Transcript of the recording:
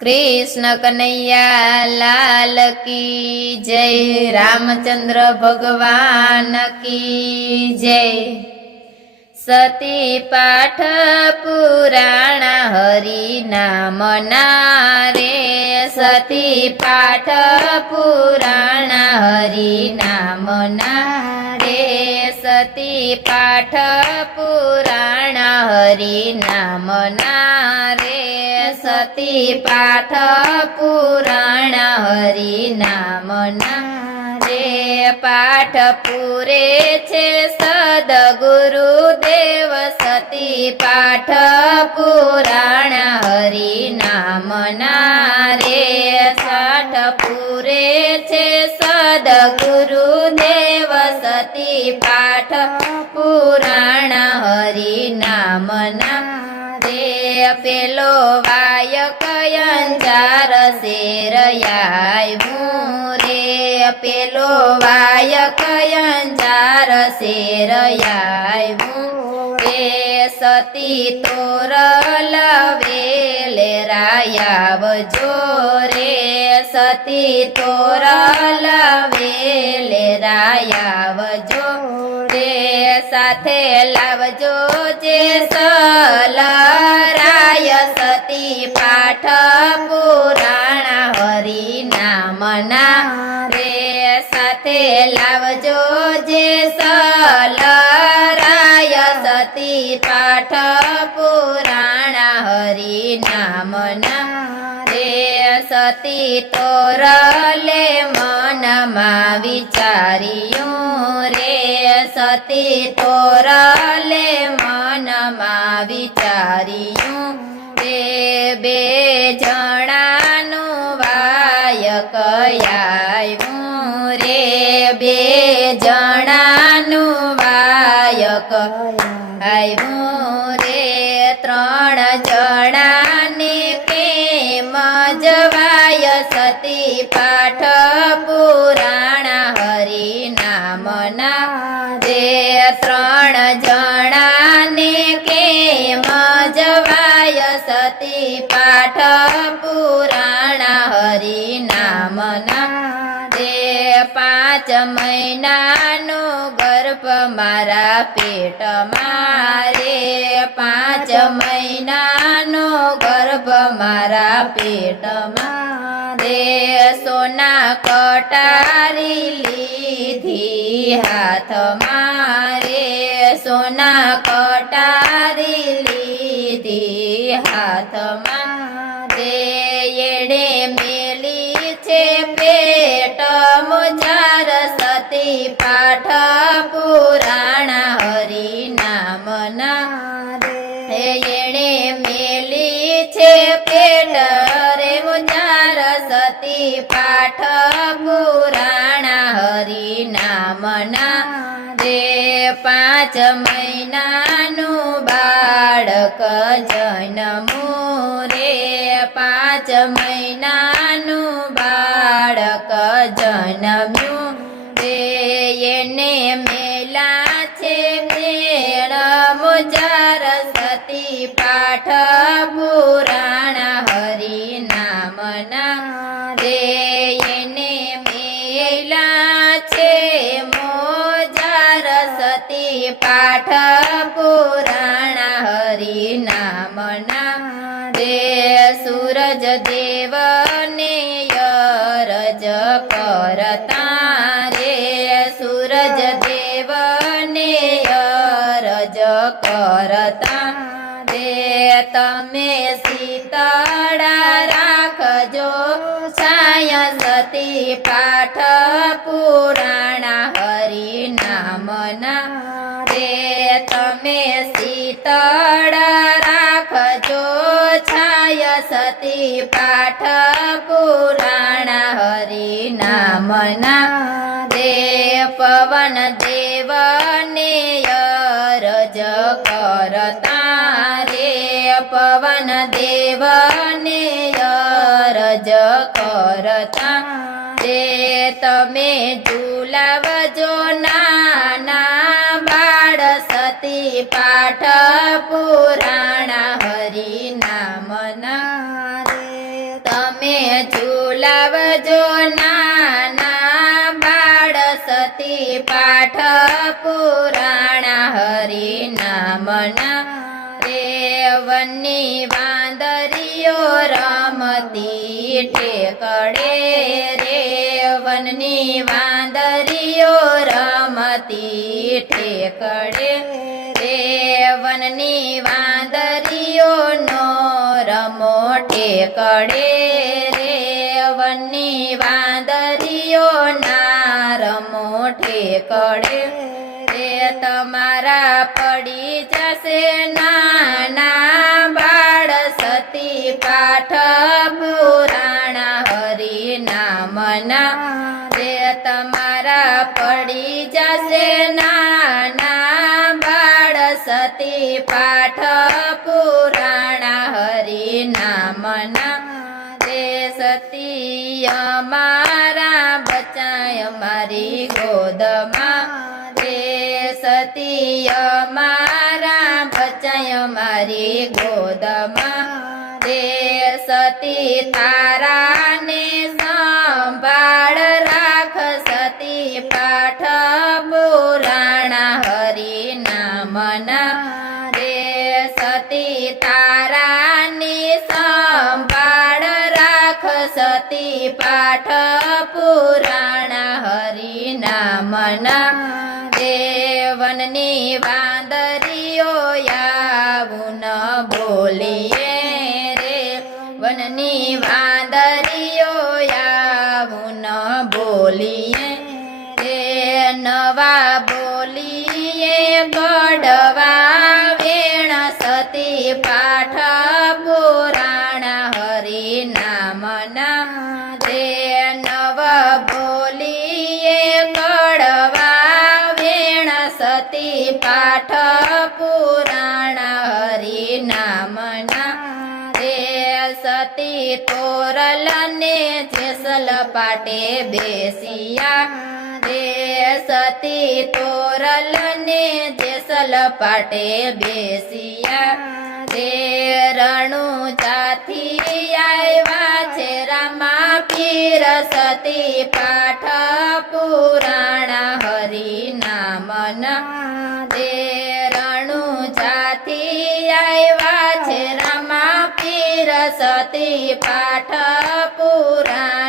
कृष्ण कन्हैया लाल की जय। रामचंद्र भगवान की जय। सती पाठ पुराण हरि नाम नारे। सती पाठ पुराण हरि नाम नारे। सती पाठ पुराण हरि नाम नारे। सती पाठ पुराण हरि नाम नारे। पाठ पूरे छे सद्गुरुदेव। सती पाठ पुराण हरि नाम नारे। पाठ पूरे छे सद्गुरुदेव। सती पाठ पुराण हरि नाम नारे। पेलो वायक अंजार शेर आव्यो रे। पेलो वायक अंजार शेर आव्यो रे। सती तोरल वेलेरायावजो रे। सती तोरल वेलेरायावजो रे। साथे लावजो जे सलराय। सती पाठ पुराण हरि नाम नारे। साथे लावजो जे सलराय। सती पाठ पुराण हरि नाम नारे। सती तोरले मनमा विचारियो रे। सती तोरले मनमा विचारियो रे। बे जणानु वायक आव्यो रे। बे जणानु वायक आव्यो रे। त्रण जणाने प्रेम जवाय। सती पाठ पुराण हरि नाम नारे। त्रण जणाने प्रेम जवाय। सती पाठ पुराण हरि नाम नारे। 5 મહિનાનો ગર્ભ મારા પેટ મારે। 5 મહિનાનો ગર્ભ મારા પેટ મારે। સોના કટારી લીધી હાથ મારે। સોના કટારી લીધી હાથ મારે। એડે મેલી છે પેટ મુજાર। સતી પાઠ પુરાણ હરિ નામ નારે। એણે મેલી છે પેટ રે મુજાર। સતી પાઠ પુરાણ હરિ નામ નારે। 5 મહિનાનું બાળક જન્મો રે। 5 મહિનાનું બાળક જન્મ્યું રે। એને મેલા છે મેળ મુજાર। સતી પાઠ પુરાણ હરિ નામ નારે। એને મેલા છે મોજાર। સતી પાઠ પુરાણ હરિ નામ નારે। સૂરજ દેવને અરજ કરતા રે। સૂરજ દેવને અરજ કરતા રે। તમે શીતળા રાખજો છાયા। સતી પાઠ પુરાણ હરિ નામ નારે। તમે શીતળા રાખજો છાયા। સતી પાઠ પુરાણ હરિ નામ નારે। પવન દેવને અરજ કરતા રે। પવન દેવને અરજ કરતા રે। તમે ઝુલાવજો નાના બાળ। સતી પાઠ પુરાણ હરિ નામ નારે। ઝુલાવજો નાના બાળ સતી પાઠ પુરાણા હરિ નામના રે વનની વાંદરીઓ રમતી ઠેકડે રે વનની વાંદરીઓ રમતી ઠેકડે રે વનની વાંદરીઓ નો રમો ઠેકડે રે વનની વાંદરીઓ ના રમો ઠેકડે રે તમારા પડી જશે નાના બાળ સતી પાઠ પુરાણા હરિ નામના રે તમારા પડી જશે નાના બાળ સતી પાઠ પુરાણા હરિ નામના રે સતી અમારા બચાય મારી ગોદમાં રે સતી અમારા બચાય મારી ગોદમાં રે સતી તારાને સંભાળ રાખ સતી પાઠ પુરાણા હરિ નામના રે સતી તારાની સંભાળ રાખ સતી પાઠ પુરાણા હરિ નામના દેવનની વાંદરીઓ આવું ન બોલીએ રે વનની વાંદરીઓ આવું ન બોલીએ રે નવા બોલીએ ગડવા વેણ સતી પાઠ પુરાણા હરિ નામના રે નવ બોલીએ ગડવા વેણ સતી પાઠ પુરાણા હરિ નામના રે સતી તોરલને જેસલ પાટે બેસિયા રે સતી તોરલને જેસલ પાટે બેસિયા રે રણુજાથી આવ્યા છે રામા પીર સતી પાઠ પુરાણા હરિ નામના રે રણુજાથી આવ્યા છે રામા પીર સતી પાઠ પુરાણા